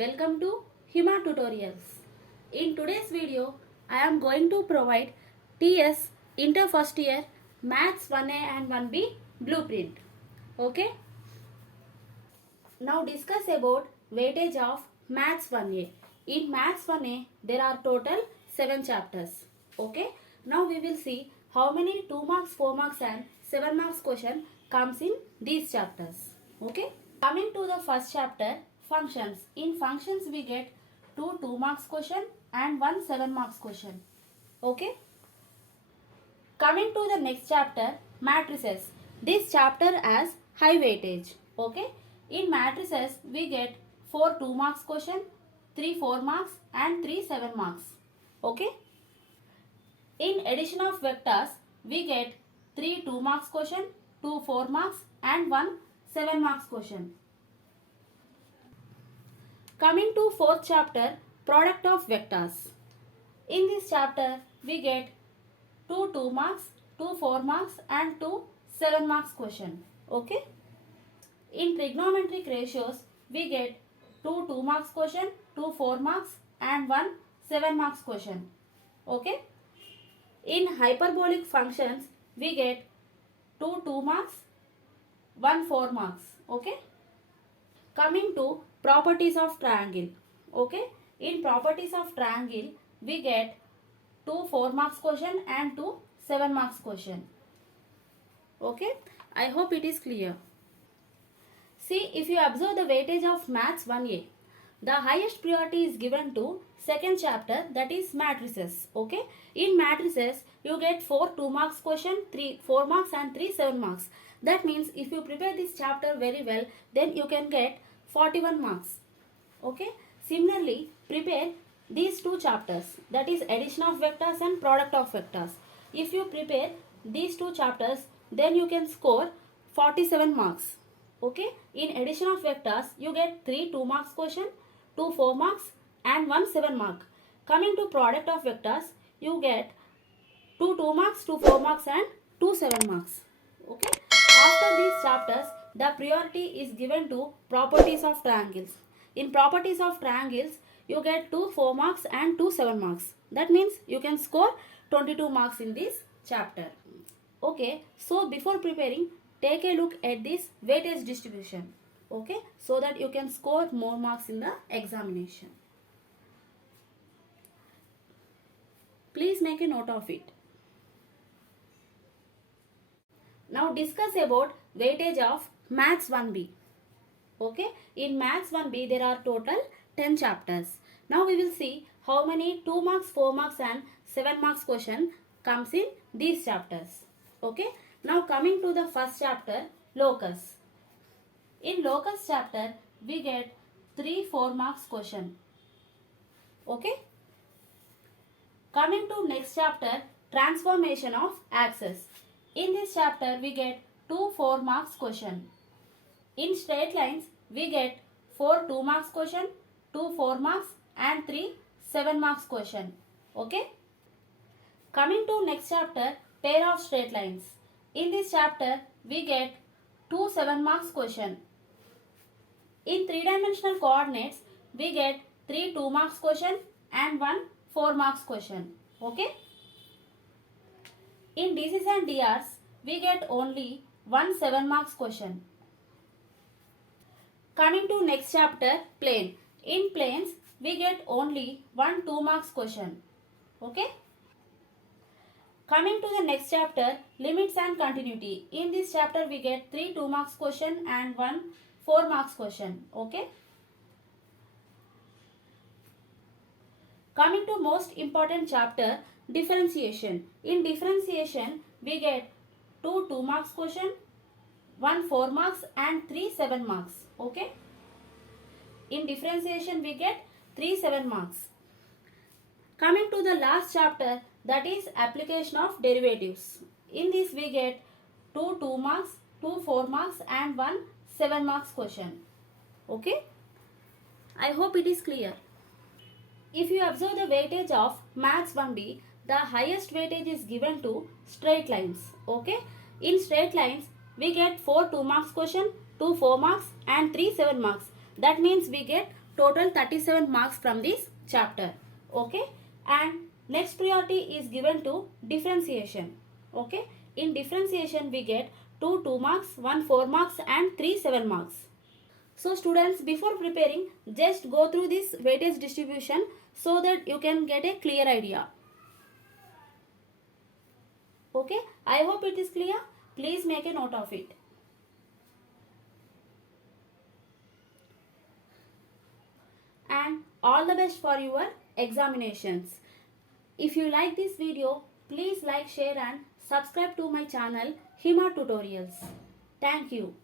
Welcome to HIMA tutorials. In today's video, I am going to provide TS Inter First Year Maths 1A and 1B blueprint. Okay. Now discuss about weightage of Maths 1A. In Maths 1A, there are total 7 chapters. Okay. Now we will see how many 2 marks, 4 marks and 7 marks question comes in these chapters. Okay. Coming to the first chapter, functions. In functions we get 2 marks question and 1 7 marks question. Okay. Coming to the next chapter, matrices. This chapter has high weightage. Okay. In matrices we get 4 2 marks question, 3 4 marks and 3 7 marks. Okay. In addition of vectors we get 3 2 marks question, 2 4 marks and 1 7 marks question. Coming to fourth chapter, product of vectors. In this chapter we get 2 2 marks, 2 4 marks and 2 7 marks question. Okay. In trigonometric ratios we get 2 2 marks question, 2 4 marks and 1 7 marks question. Okay. In hyperbolic functions we get 2 2 marks, 1 4 marks. Okay. Coming to properties of triangle. Okay. In properties of triangle we get 2 4 marks question and 2 7 marks question. Okay. I hope it is clear. See, if you observe the weightage of Maths 1A, the highest priority is given to second chapter, that is matrices. Okay. In matrices you get 4 2 marks question, 3 4 marks and 3 7 marks. That means if you prepare this chapter very well, then you can get 41 marks. Okay. Similarly, prepare these two chapters, that is addition of vectors and product of vectors. If you prepare these two chapters, then you can score 47 marks. Okay. In addition of vectors you get 3 2 marks question, 2 4 marks and 1 7 mark. Coming to product of vectors, you get 2 2 marks, 2 4 marks and 2 7 marks. Okay. After these chapters, the priority is given to properties of triangles. In properties of triangles, you get 2 4 marks and 2 7 marks. That means you can score 22 marks in this chapter. Okay. So before preparing, take a look at this weightage distribution. Okay. So that you can score more marks in the examination. Please make a note of it. Now discuss about weightage of Maths 1B. Okay. In Maths 1B there are total 10 chapters. Now we will see how many 2 marks, 4 marks and 7 marks question comes in these chapters. Okay. Now coming to the first chapter, locus. In locus chapter we get 3 4 marks question. Okay. Coming to next chapter, transformation of axes. In this chapter we get 2 4 marks question. In straight lines we get 4 2 marks question, 2 4 marks and 3 7 marks question. Okay. Coming to next chapter, pair of straight lines. In this chapter we get 2 7 marks question. In 3-dimensional coordinates we get 3 2 marks question and 1 4 marks question. Okay. In DCs and DRs we get only 1 7 marks question. Coming to next chapter, plane. In planes we get only 1 2 marks question. Okay. Coming to the next chapter, limits and continuity. In this chapter we get 3 2 marks question and 1 4 marks question. Okay. Coming to most important chapter, differentiation. In differentiation we get 2 2 marks question, 1 4 marks and 3 7 marks. Okay. In differentiation we get 3 7 marks. Coming to the last chapter, that is application of derivatives. In this we get 2 2 marks, 2 4 marks and 1 7 marks question. Okay. I hope it is clear. If you observe the weightage of Maths 1B, the highest weightage is given to straight lines. Okay. In straight lines we get 4 2 marks question, 2 4 marks and 3 7 marks. That means we get total 37 marks from this chapter. Okay, and next priority is given to differentiation. Okay, in differentiation we get 2 marks, 1 4 marks and 3 7 marks. So students, before preparing, just go through this weightage distribution so that you can get a clear idea. Okay, I hope it is clear. Please make a note of it. And all the best for your examinations. If you like this video, please like, share and subscribe to my channel HIMA Tutorials. Thank you.